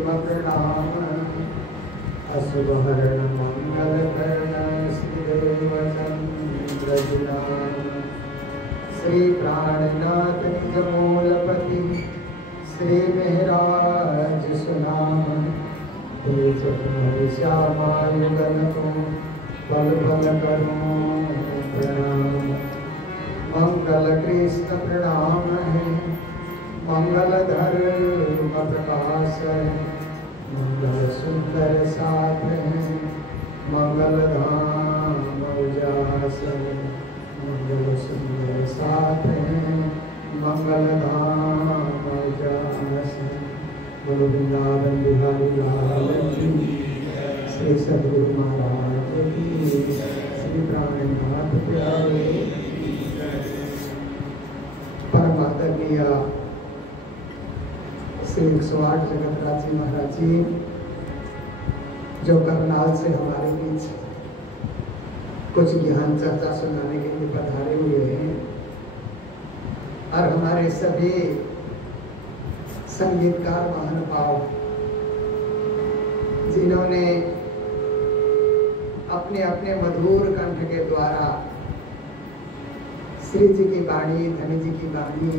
प्रणाम अशुभहरण मंगलकर्ण श्रीदेवचंद्रजुलाम श्री प्राणनाथ निजमूलपति श्री मेहराज सुनाम तेज श्यामायुगल को बल बल करो प्रणाम। मंगल कृष्ण प्रणाम है, मंगल धर्म प्रकाश है, मंगल सुंदर साथ है, मंगल धाम उजास है, मंगल सुंदर साथ है, मंगल धाम उजास है। बोलो वृंदावन बिहारी लाल की, श्री सद्गुरु महाराज की, श्री प्राणनाथ प्यारे परम आदरणीय श्री 108 जगतराज जी महाराज जी जो करनाल से हमारे बीच कुछ ज्ञान चर्चा सुनाने के लिए पधारे हुए हैं और हमारे सभी संगीतकार महानुभाव जिन्होंने अपने अपने मधुर कंठ के द्वारा श्री जी की वाणी, धनी जी की वाणी,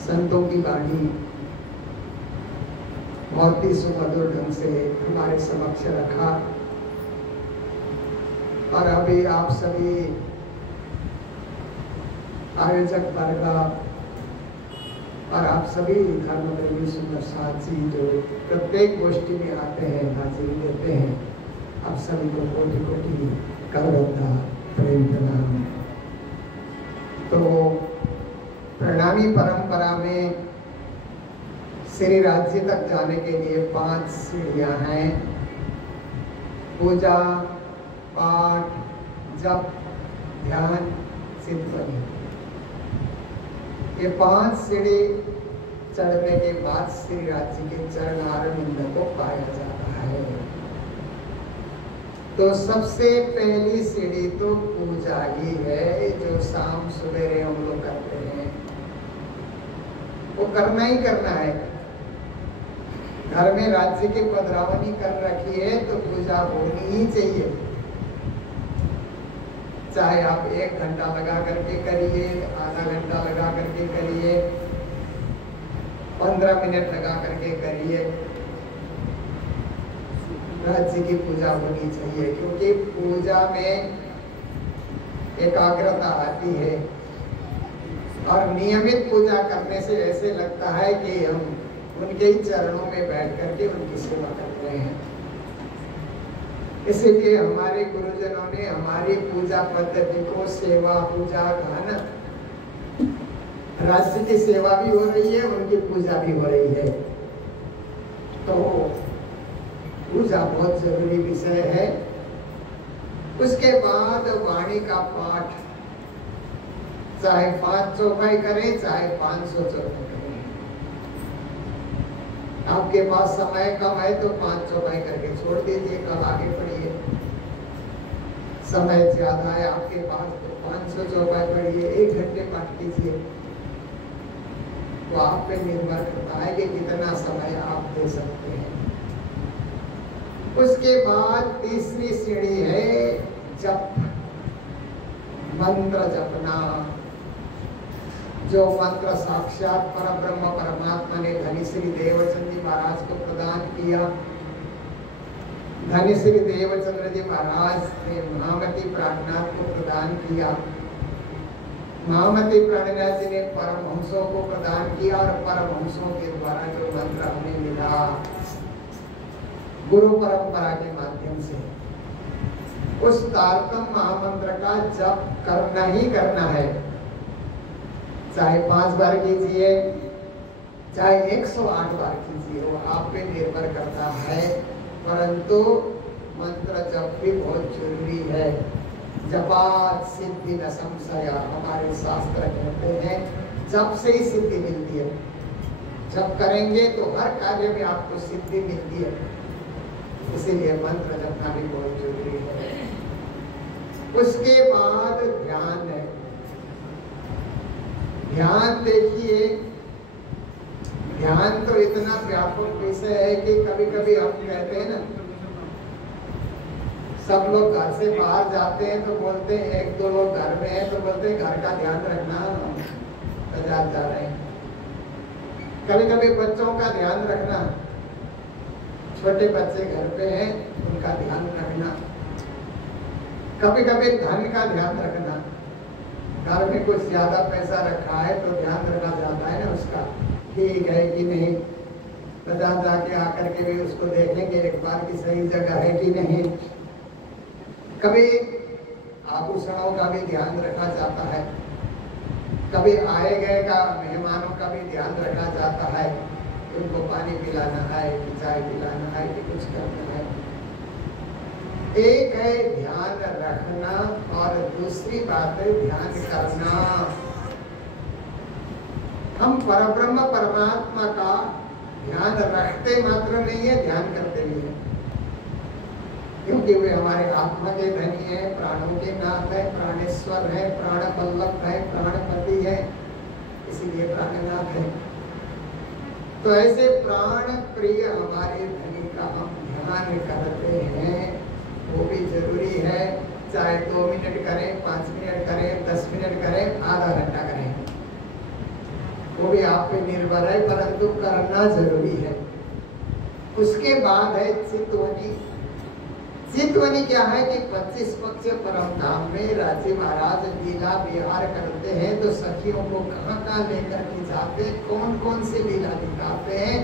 संतों की वाणी बहुत ही सुमधुर ढंग से हमारे समक्ष रखा। और अभी आप सभी आयोजक वर्ग और आप सभी धर्म प्रेमी सुंदर साथी जो प्रत्येक गोष्ठी में आते हैं, हाजिरी देते हैं, आप सभी को कोटि कोटि करवत्ता प्रेम प्रणाम। तो प्रणामी परंपरा में श्री राज्य तक जाने के लिए 5 सीढ़ियां हैं। पूजा, पाठ, जप, ध्यान, चिंतन। ये 5 सीढ़ी चढ़ने के बाद श्री राज्य के चरणारविंद को पाया जाता है। तो सबसे पहली सीढ़ी तो पूजा ही है, जो शाम सवेरे हम लोग करते हैं, वो करना ही करना है। घर में राज्य की पधरावनी कर रखी है तो पूजा होनी ही चाहिए। चाहे आप 1 घंटा लगा करके करिए, आधा घंटा लगा करके करिए, 15 मिनट लगा करके करिए, राज्य की पूजा होनी चाहिए। क्योंकि पूजा में एकाग्रता आती है और नियमित पूजा करने से ऐसे लगता है कि हम उनके ही चरणों में बैठ करके उनकी सेवा कर रहे हैं। इसीलिए हमारे गुरुजनों ने हमारी पूजा पद्धति को सेवा, पूजा, गान, राज्य की सेवा भी हो रही है, उनकी पूजा भी हो रही है। तो पूजा बहुत जरूरी विषय है। उसके बाद वाणी का पाठ, चाहे 5 चौपाई करें, चाहे 500 चौपाई करें। आपके पास समय कम है तो 5 चौपाई करके छोड़ दीजिए, कल आगे पढ़िए। समय ज्यादा है आपके पास तो 500 चौपाई पढ़िए, 1 घंटे पाठ कीजिए। तो आप पे निर्भर करता है कि कितना समय आप दे सकते हैं। उसके बाद तीसरी सीढ़ी है जप, मंत्र जपना। जो मंत्र साक्षात परब्रह्म परमात्मा ने धनी श्री देवचंद्र जी महाराज को प्रदान किया। धनी श्री देवचंद्र जी महाराज ने महामती प्राणनाथ को प्रदान किया। महामती प्राणनाथ जी ने परमहंसों को प्रदान किया और परमहंसों के द्वारा जो मंत्र हमें मिला गुरु परंपरा के माध्यम से, उस तारतम महामंत्र का जप करना ही करना है। चाहे 5 बार कीजिए, चाहे 108 बार कीजिए, वो आप पे निर्भर करता है। परंतु मंत्र जप भी बहुत जरूरी है। जपात सिद्धि न संशय, हमारे शास्त्र कहते हैं जप से ही सिद्धि मिलती है। जप करेंगे तो हर कार्य में आपको सिद्धि मिलती है। इसीलिए मंत्र जपना भी बहुत जरूरी है। उसके बाद ध्यान है। ध्यान देखिए, ध्यान तो इतना व्यापक विषय है कि कभी कभी हम कहते हैं ना, सब लोग घर से बाहर जाते हैं तो बोलते हैं, एक दो लोग घर में हैं तो बोलते हैं घर का ध्यान रखना, बाजार जा रहे हैं। कभी कभी बच्चों का ध्यान रखना, छोटे बच्चे घर पे हैं उनका ध्यान रखना। कभी कभी धन का ध्यान रखना, घर में कुछ ज्यादा पैसा रखा है तो ध्यान रखा जाता है ना उसका, ठीक है कि नहीं, बाजार जाके आकर के भी उसको देखेंगे एक बार कि सही जगह है कि नहीं। कभी आभूषणों का भी ध्यान रखा जाता है, कभी आए गए का मेहमानों का भी ध्यान रखा जाता है, उनको पानी पिलाना है कि चाय पिलाना है कि कुछ करना है। एक है ध्यान रखना और दूसरी बात है ध्यान करना। हम परब्रह्म परमात्मा का ध्यान रखते मात्र नहीं है, ध्यान करते भी है, क्योंकि वे हमारे आत्मा के धनी है, प्राणों के नाथ है, प्राणेश्वर है, प्राण वल्लभ है, प्राणपति है, इसीलिए प्राणनाथ है। तो ऐसे प्राण प्रिय हमारे धनी का हम ध्यान करते हैं, वो भी जरूरी है। चाहे 2 मिनट करें, 5 मिनट करें, 10 मिनट करें, आधा घंटा करें, वो भी आप पे निर्भर है, परंतु करना जरूरी है। उसके बाद है चितवनी। चितवनी क्या है कि 25 पक्ष परम धाम में राजी महाराज लीला विहार करते हैं, तो सखियों को कहाँ कहाँ लेकर के जाते, कौन कौन से लीला दिखाते हैं,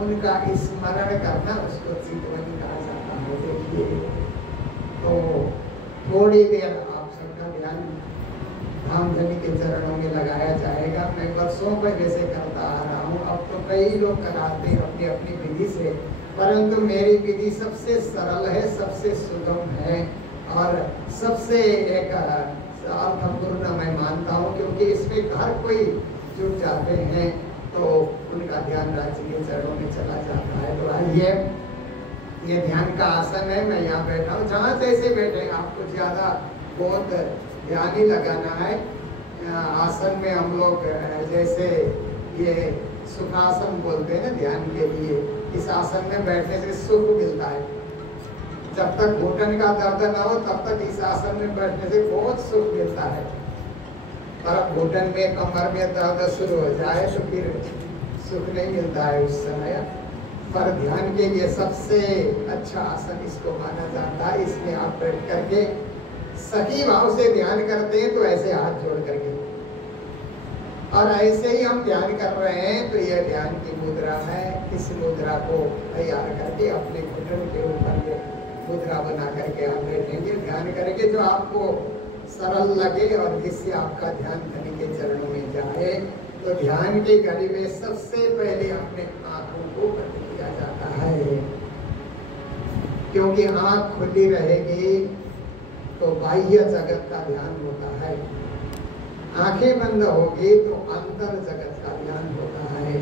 उनका स्मरण करना, उसको चितवनी कहा जाता है। देखिए, तो थोड़ी देर आप सबका ध्यान धामधनी के चरणों में लगाया जाएगा। मैं वर्षों पहले से करता आ रहा हूँ, अब तो कई लोग कराते हैं अपनी अपनी विधि से, परंतु मेरी विधि सबसे सरल है, सबसे सुगम है और सबसे एक अर्थपूर्ण मैं मानता हूँ, क्योंकि इसमें हर कोई जुट जाते हैं तो उनका ध्यान राज्य के चरणों में चला जाता है। तो आइए, ये ध्यान का आसन है, मैं यहाँ बैठा हूँ, जहाँ जैसे बैठे, आपको ज्यादा बहुत ध्यान ही लगाना है। आसन में हम लोग जैसे ये सुखासन बोलते हैं ना ध्यान के लिए, इस आसन में बैठने से सुख मिलता है। जब तक घुटन का दर्द न हो तब तक इस आसन में बैठने से बहुत सुख मिलता है, पर घुटन में कमर में दर्द शुरू हो जाए तो फिर सुख नहीं मिलता है उस समय। पर ध्यान के लिए सबसे अच्छा आसन इसको माना जाता है। इसमें आप बैठ करके सही भाव से ध्यान करते हैं, तो ऐसे हाथ जोड़ करके, और ऐसे ही हम ध्यान कर रहे हैं, तो यह ध्यान की मुद्रा है। इस मुद्रा को तैयार करके अपने घुटन के ऊपर ये मुद्रा बना करके आप बैठेंगे, ध्यान करेंगे जो आपको सरल लगे और जिससे आपका ध्यान धनी के चरणों में जाए। तो ध्यान की घड़ी में सबसे पहले अपने आंखों को बंद किया जाता है, क्योंकि आंख खुली रहेगी तो बाह्य जगत का ध्यान होता है, आंखें बंद होगी तो अंतर जगत का ध्यान होता है।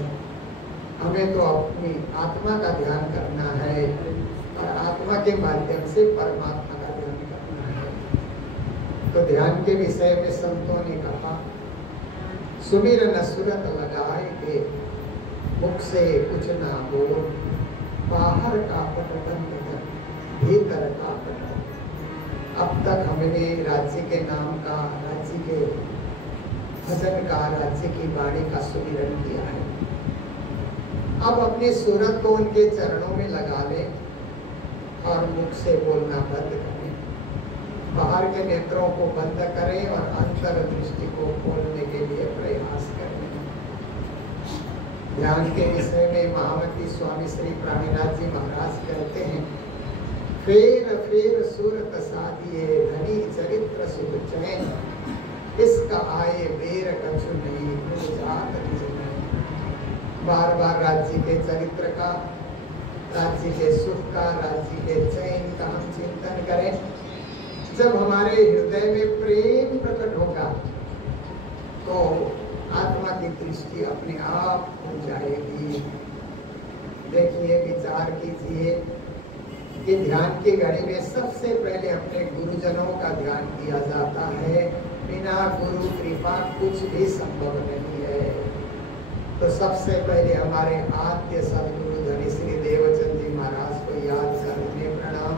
हमें तो अपनी आत्मा का ध्यान करना है और आत्मा के माध्यम से परमात्मा का ध्यान करना है। तो ध्यान के विषय में संतों ने कहा, सुमिरन सुरत लगाए के मुख से कुछ ना बोल, बाहर का पट बंद कर, भीतर का पट। अब तक हमने राज्य के नाम का, राज्य के भजन का, राज्य की वाणी का सुमिरन किया है। अब अपनी सूरत को उनके चरणों में लगा लें और मुख से बोलना बंद करें, बाहर के नेत्रों को बंद करें और अंतर दृष्टि को खोलने के लिए प्रयास करें। ध्यान के विषय में महामती स्वामी श्री प्राणीनाथ जी महाराज कहते हैं, फेर फेर सूरत साधिए धनी चरित्र सुख चैन, इसका आए बेर कछु नहीं जात निज नैन। बार बार राज्य के चरित्र का, राज्य के सुख का, राज्य के चैन का हम चिंतन करें। जब हमारे हृदय में प्रेम प्रकट होगा तो आत्मा की दृष्टि अपने आप हो जाएगी। देखिए, विचार कीजिए कि ध्यान की घड़ी में सबसे पहले अपने गुरुजनों का ध्यान किया जाता है। बिना गुरु कृपा कुछ भी संभव नहीं है। तो सबसे पहले हमारे आद्य सदगुरु धनी श्री देवचंद जी महाराज को याद करने प्रणाम।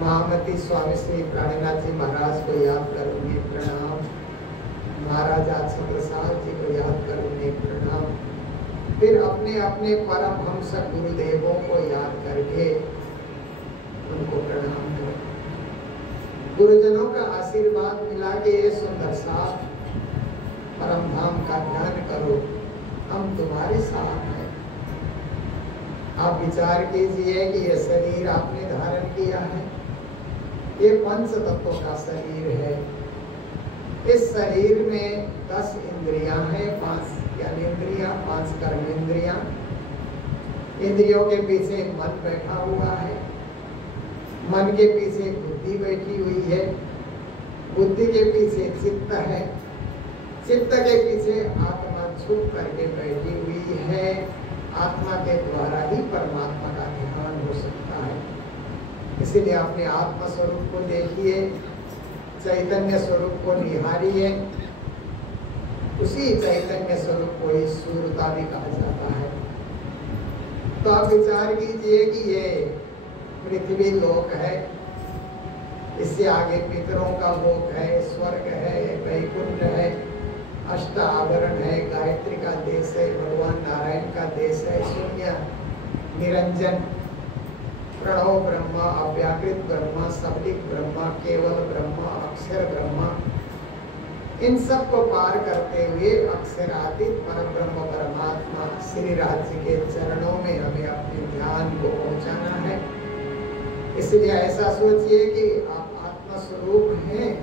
महामती स्वामी श्री प्राणनाथ जी महाराज को याद करूंगी प्रणाम। महाराजा छत्रसाल जी को याद करूंगी प्रणाम। फिर अपने अपने परम हंस गुरुदेवों को याद करके उनको प्रणाम करो। गुरुजनों का आशीर्वाद मिला के ये सुंदर सा परम धाम का ध्यान करो। हम तुम्हारे साथ हैं। आप विचार कीजिए कि ये शरीर आपने धारण किया है, ये पंच तत्वों का शरीर है। इस शरीर में 10 इंद्रियां हैं, 5 ज्ञानेंद्रियां, 5 कर्मेंद्रियां। इंद्रियों के पीछे मन बैठा हुआ है, मन के पीछे बुद्धि बैठी हुई है, बुद्धि के पीछे चित्त है, चित्त के पीछे आत्मा छुप करके बैठी हुई है। आत्मा के द्वारा ही परमात्मा का ध्यान हो सकता है। इसीलिए अपने आत्मा स्वरूप को देखिए, चैतन्य स्वरूप को निहारिए। उसी चैतन्य स्वरूप को ही सूर्यता भी कहा जाता है। तो आप विचार कीजिए कि ये पृथ्वी लोक है, इससे आगे पितरों का लोक है, स्वर्ग है, वैकुंठ है, अष्ट आवरण है, गायत्री का देश है, भगवान नारायण का देश है, शून्य निरंजन प्रणव ब्रह्मा, अव्याकृत ब्रह्मा, शब्दिक ब्रह्मा, केवल ब्रह्मा, अक्षर ब्रह्मा। इन सब को पार करते हुए अक्षरातीत परम ब्रह्म परमात्मा श्री राज्य के चरणों में हमें अपने ध्यान को पहुंचाना है। इसलिए ऐसा सोचिए कि आप आत्मा स्वरूप हैं।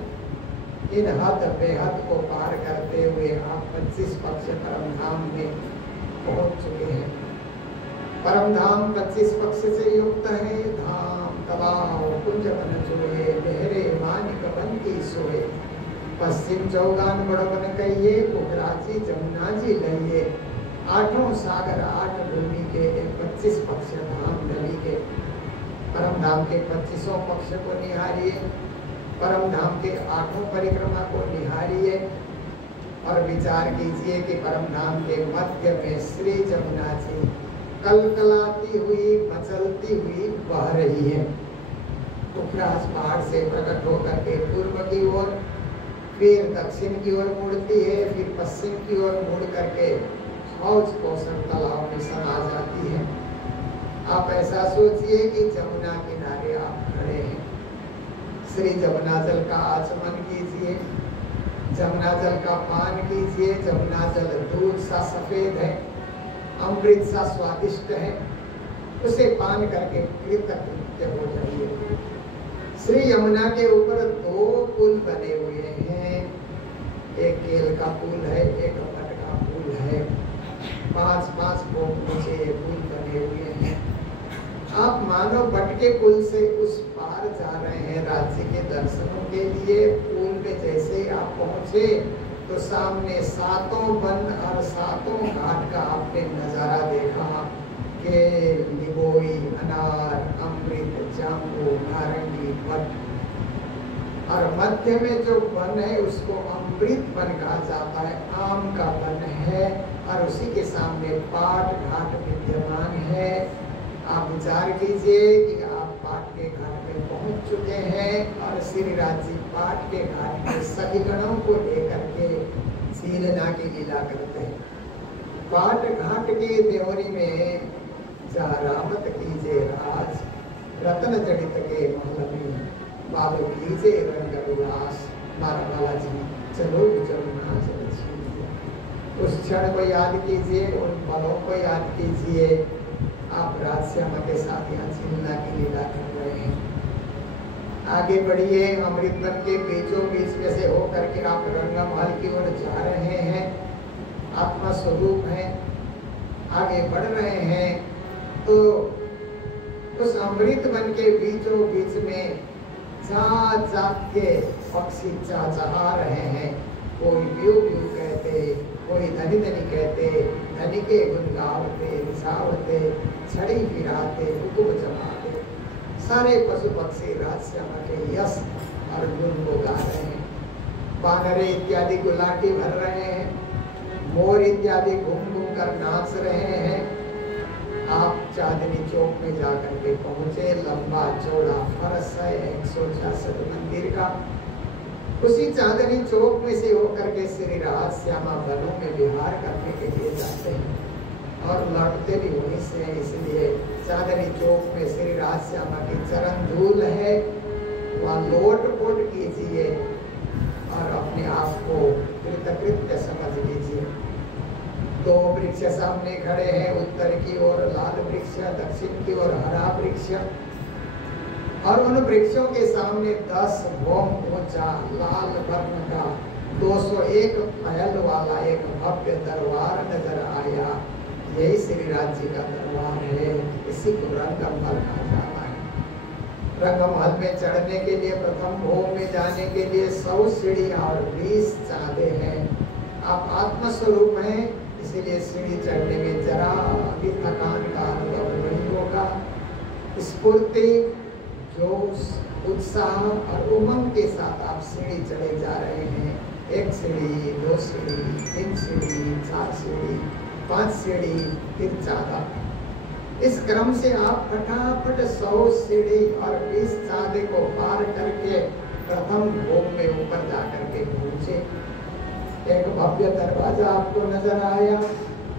इन हद बेहद को पार करते हुए आप 25 पक्ष परम धाम में पहुंच चुके हैं। परम धाम 25 पक्ष से युक्त है। धाम तबाह कुंज बन जोए, लहरे मानिक बन की सोए। पश्चिम चौगान बड़बन कहिए, कुकराची जमुना जी लइए। आठों सागर 8 भूमि के 25 पक्ष धाम नली के। परम धाम के 25 पक्ष को निहारिए, परम धाम के 8 परिक्रमा को निहारिए और विचार कीजिए कि परम धाम के मध्य में श्री जमुना जी कलकलाती हुई, मचलती हुई बह रही है। कुकराज पहाड़ से प्रकट होकर के पूर्व की ओर, फिर दक्षिण की ओर मुड़ती है, फिर पश्चिम की ओर मुड़ करके हौज पोषण तालाब में समा जाती है। आप ऐसा सोचिए कि जमुना किनारे आप खड़े हैं। श्री जमुना जल का आचमन कीजिए, जमुना जल का पान कीजिए। जमुना जल दूध सा सफेद है, अमृत सा स्वादिष्ट है। उसे पान करके कृतकृत्य हो जाइए। श्री यमुना के ऊपर 2 पुल बने हुए हैं। एक केल का पुल है, एक वट का पुल है। 5-5 फुट ऊंचे ये पुल बने हुए हैं। आप मानो वट के पुल से उस पार जा रहे हैं राज्य के दर्शनों के लिए। पुल में जैसे आप पहुंचे तो सामने 7 वन और 7 घाट का आपने नजारा देखा। केल, निगोई, अनार, अमृत, जामुन, नारंगी, वट और मध्य में जो वन है उसको अमृत वन कहा जाता है, आम का वन है। और उसी के सामने पाट घाट विद्यमान है। आप विचार कीजिए कि आप पाट के घाट में पहुंच चुके हैं और श्री राज्य पाट के घाट के सभी गणों को लेकर के सीलना की लीला करते हैं। पाट घाट की देवरी में जा रामत कीजे राज, रतन जड़ित के महल में बाबू कीजे रंग विलास। मारा बालाजी चलो जमुना चलो। उस क्षण को याद कीजिए, उन पलों को याद कीजिए। आप राजश्यामा के साथ यहाँ झीलना की लीला कर रहे हैं। आगे बढ़िए, अमृतवन के बीचों बीच में से होकर के आप रंगमहल की ओर जा रहे हैं। आत्मा स्वरूप है, आगे बढ़ रहे हैं तो उस अमृतवन के बीचों बीच में जात जात के पक्षी चहचहा रहे हैं। कोई ब्यू ब्यू कहते, कोई धनी धनी कहते, धनी के गुण गावते, रिसावते, छड़ी फिराते, हुकुम जमाते। सारे पशु पक्षी राजश्यामा के यश और गुण को गा रहे हैं। बानरे इत्यादि गुलाटी भर रहे हैं। मोर इत्यादि घूम घूम कर नाच रहे हैं। आप चांदनी चौक में जाकर के पहुंचे। लंबा चौड़ा फर्श है 166 मंदिर का। उसी चांदनी चौक में से होकर के श्री राज श्यामा वनों में विहार करने के लिए जाते हैं और लौटते भी वहीं से हैं। इसलिए चांदनी चौक में श्री राज श्यामा की चरण धूल है, वहाँ लोट पोट कीजिए और अपने आप को कृतकृत्य समझ लीजिए। दो वृक्ष सामने खड़े हैं, उत्तर की ओर लाल वृक्ष, दक्षिण की ओर हरा वृक्ष, और उन वृक्षों के सामने 10 भौम ऊंचा लाल वर्ण का 201 महल वाला एक भव्य दरबार नजर आया। यही श्री राज जी का दरबार है। इसी को रंगमहल कहा जाता है। रंगमहल में चढ़ने के लिए, प्रथम भोग में जाने के लिए 100 सीढ़ियां और 20 चाँदे हैं। आप आत्मस्वरूप हैं, इसीलिए सीढ़ी चढ़ने में जरा भी थकान का अनुभव नहीं होगा। स्फूर्ति, जोश, उत्साह और उमंग के साथ आप सीढ़ी चढ़े जा रहे हैं। 1 सीढ़ी, 2 सीढ़ी, 3 सीढ़ी, 4 सीढ़ी, 5 सीढ़ी, फिर 14। इस क्रम से आप फटाफट 100 सीढ़ी और 20 चाँदे को पार करके प्रथम भोग में ऊपर जाकर के पहुंचे। एक भव्य दरवाजा आपको नजर आया।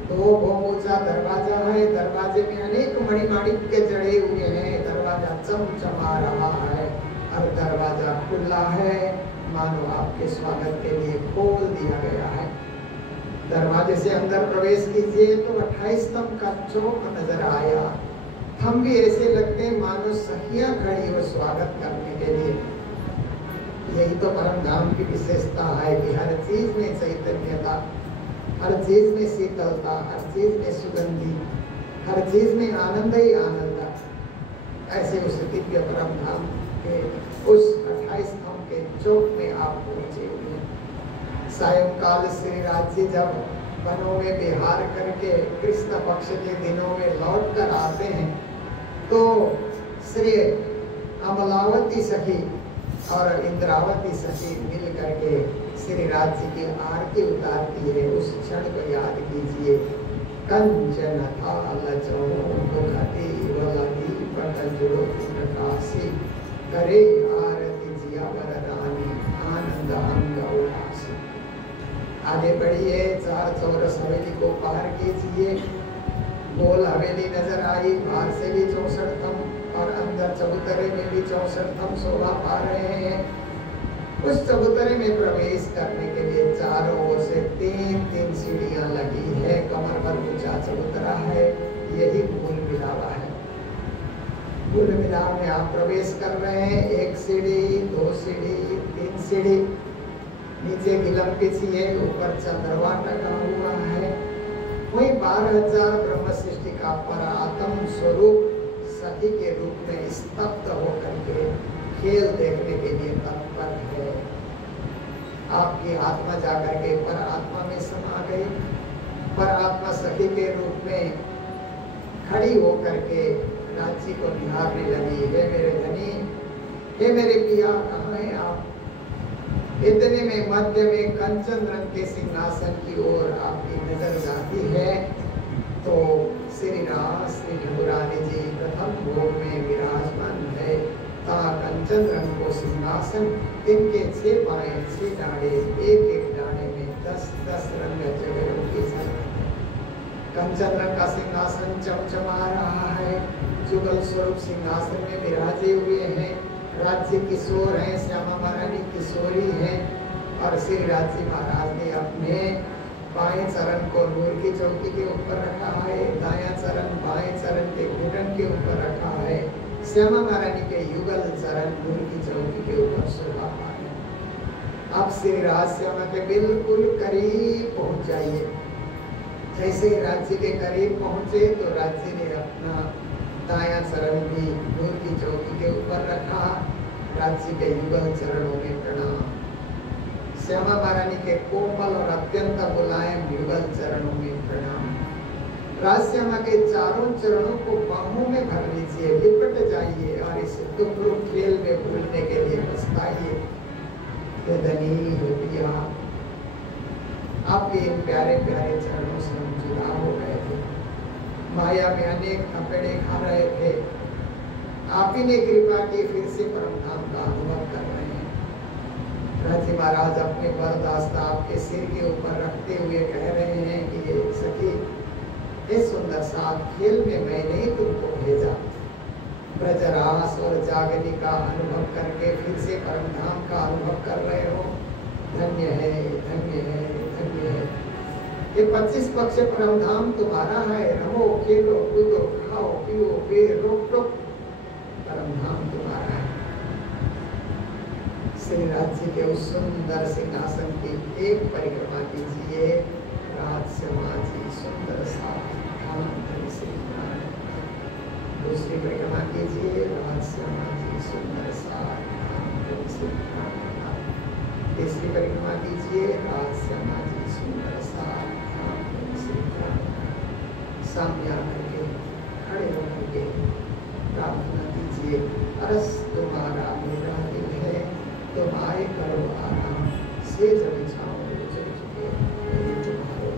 2 भोग ऊंचा दरवाजा है। दरवाजे में अनेक मणिमाणिक्य जड़े हुए हैं। दरवाजा चमचमा रहा है और दरवाजा खुला है, मानो आपके स्वागत के लिए खोल दिया गया है। दरवाजे से अंदर प्रवेश कीजिए तो 28 स्तंभ का चौक नजर आया। हम भी ऐसे लगते मानो सखियां खड़ी हो स्वागत करने के लिए। यही तो परम धाम की विशेषता है कि हर चीज में चैतन्यता, हर चीज में शीतलता, हर चीज में सुगंधी, हर चीज में आनंद ही आनंद। ऐसे उस दिव्य परम धाम के उस 28 स्तंभ के चौक में आप पहुंचे हुए हैं। सायंकाल श्री राज जी जब वनों में विहार करके कृष्ण पक्ष के दिनों में लौट कर आते हैं तो श्री अमलावती सखी और इंद्रावती सखी मिल करके श्री राज जी की आरती उतारती है। उस क्षण को याद कीजिए। कंचन थाल चौमुखती वलती पटजुड़ो प्रकाशी करे आरती जिया वरदानी आनंद अंग उदासी। आगे बढ़िए। 4 चौरस हवेली को पार कीजिए। गोल हवेली नजर आई। बाहर से भी 64 स्तंभ और अंदर चबूतरे में भी 64 स्तंभ शोभा पा रहे हैं। उस चबूतरे में प्रवेश करने के लिए चारों ओर से 3-3 सीढ़ियां लगी है। कमर भर ऊंचा चबूतरा है। यही मूल मिलावा है। मूल मिलाव में आप प्रवेश कर रहे हैं। 1 सीढ़ी, 2 सीढ़ी, 3 सीढ़ी। नीचे गिलम बिछी है, ऊपर चंद्रमा लगा हुआ है। वही 12,000 ब्रह्म सृष्टि का परात्म स्वरूप सखी के रूप में स्तब्ध होकर के खेल देखने के लिए तत्पर है। आपकी आत्मा जाकर के पर आत्मा में समा गई। पर आत्मा सखी के रूप में खड़ी होकर के राजी को निहारने लगी। हे मेरे धनी, हे मेरे पिया, कहाँ हैं आप? इतने में मध्य में कंचन रंग के सिंहासन की ओर आपकी नजर जाती है तो श्री राज श्री ठाकुरानी जी प्रथम भोग में विराजमान है। कंचन रंग को सिंहासन, इनके 6 पाए 6 डाढ़े, एक डाढ़े में 10-10 रंग जगह। कंचन रंग का सिंहासन चमचमा रहा है। जुगल स्वरूप सिंहासन में विराजे हुए हैं। राज्य किशोर हैं, श्यामा महारानी किशोरी हैं और श्री राज्य महाराज ने अपने बाएं चरण को नूर की चौकी के ऊपर रखा है, दायां चरण बाएं चरण के घुटन के ऊपर रखा है। श्यामा महारानी के युगल चरण नूर की चौकी के ऊपर शोभा पाए। आप श्री राज श्यामा के बिल्कुल करीब पहुंच जाइए। जैसे राज्य के करीब पहुंचे तो राज्य ने अपना दायां चरण भी नूर की चौकी के ऊपर रखा। राज्य के युगल चरणों में प्रणाम। श्यामा महारानी के कोमल और अत्यंत मुलायम युगल चरणों में प्रणाम। राज श्यामा के चारों चरणों को बाहों में भर लीजिए, लिपट जाइए और इस दुखरू खेल में भूलने के लिए पछताइए। आपके इन प्यारे प्यारे चरणों से हम जुदा हो गए थे, माया में अनेक थपेड़े खा रहे थे। आप ही ने कृपा की, फिर से परम धाम का अनुभव कर रहे हैं। राजी महाराज अपने बरदास्ता आपके सिर के ऊपर रखते हुए कह रहे हैं कि ये सखी, इस सुंदर साथ खेल में मैंने ही तुमको भेजा। ब्रजरास और जागनी का अनुभव करके फिर से परम धाम का अनुभव कर रहे हो। धन्य है, धन्य है, धन्य है। ये 25 पक्ष परम धाम तुम्हारा है। रहो, खेलो, कूदो, खाओ, पियो, रोक टोक, परम धाम तुम्हारा है। श्री राज्य के उस सुंदर सिंहासन की एक परिक्रमा कीजिए। राजश्यामा जी सुंदर सा धाम श्री दूसरी परिक्रमा कीजिए। राजश्यामा जी सुंदर सा धाम श्री तीसरी परिक्रमा कीजिए। राजश्यामा जी सुंदर सा धाम श्री सामने आकर के खड़े होकर के प्रार्थना कीजिए। अरस तुम्हारा मेरा दिल है, तुम आए करो आराम, से जब छाओ चल चुके तुम्हारे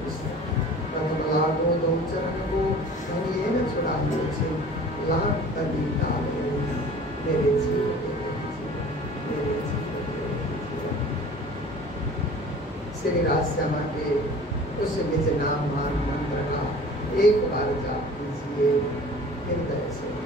प्रथम लागो दो चरण को हम ये न छुड़ा मुझे लाख तदी डालो मेरे जीवन मेरे जीवन। श्री राजश्यामा के उस निज नाम मान मंत्र का एक बार जाप कीजिए हृदय से।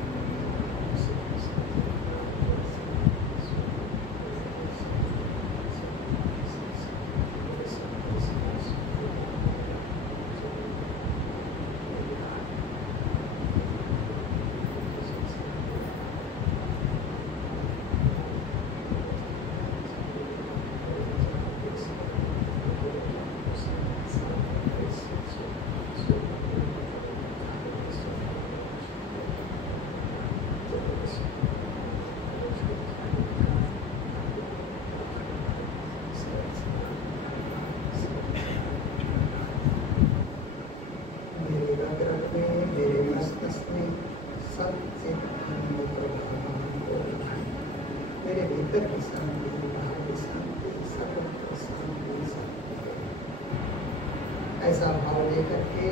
ऐसा भाव लेकर के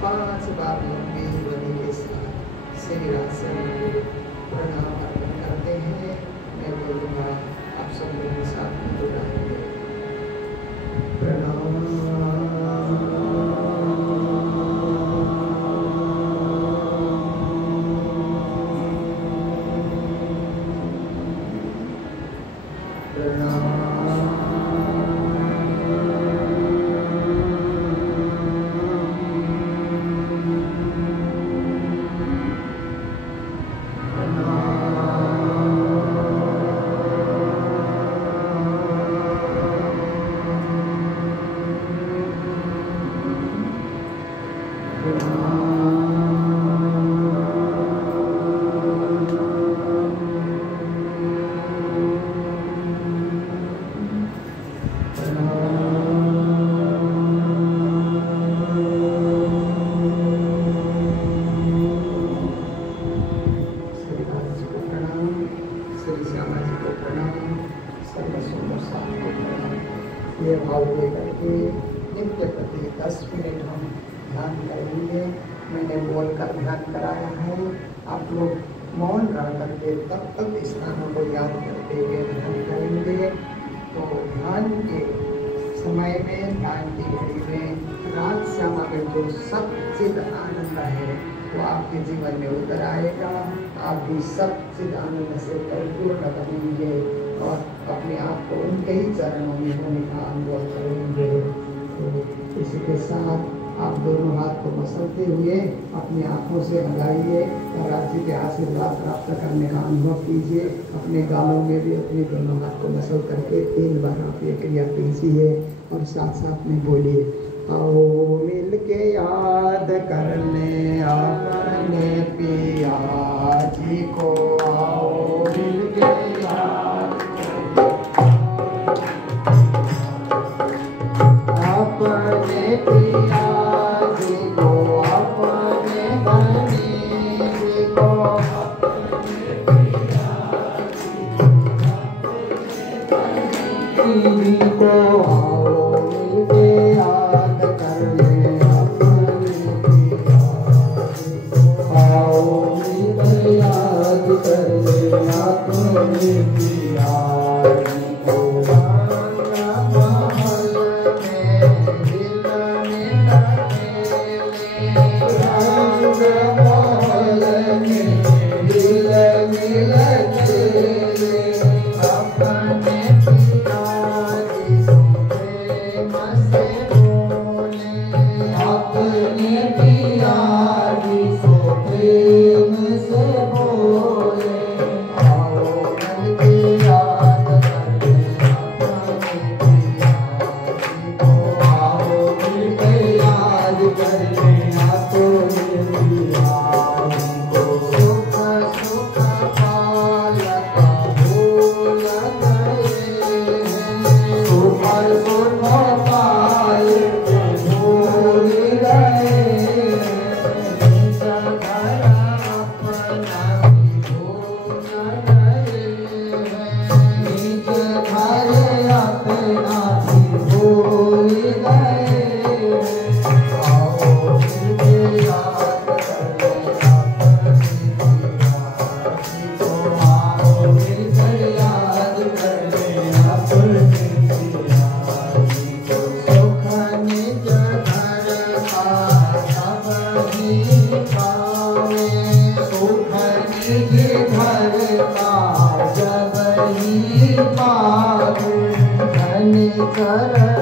5 बार लंबी ध्वनि के साथ श्री राजश्यामा को प्रणाम अर्पण करते हैं। मैं बोलूँगा, आप सब लोग साथ में दोहराएंगे। प्रणाम ये भाव लेकर के नित्य प्रति 10 मिनट हम ध्यान करेंगे। मैंने बोलकर ध्यान कराया है, आप लोग मौन रह करके तब तक स्थानों को याद करते हुए ध्यान करेंगे। तो ध्यान के समय में, ध्यान की घड़ी में राजश्यामा में जो सच्चिद आनंद है वो आपके जीवन में उतर आएगा। आप भी सच्चिद आनंद से परिपूर्ण बनेंगे और अपने आप को उनके ही चरणों में होने का अनुभव करेंगे। तो इसी के साथ आप दोनों हाथ को मसलते हुए अपनी आँखों से लगाइए और राज्य के आशीर्वाद प्राप्त करने का अनुभव कीजिए। अपने गालों में भी अपने दोनों हाथ को मसल करके 3 बार आप ये क्रिया कीजिए और साथ साथ में बोलिए, आओ मिल के याद करने अपने पिया जी को, आओ मिल के याद अपने पिया जी को, अपने धनी जी को, अपने पिया जी को, आओ मिल के कर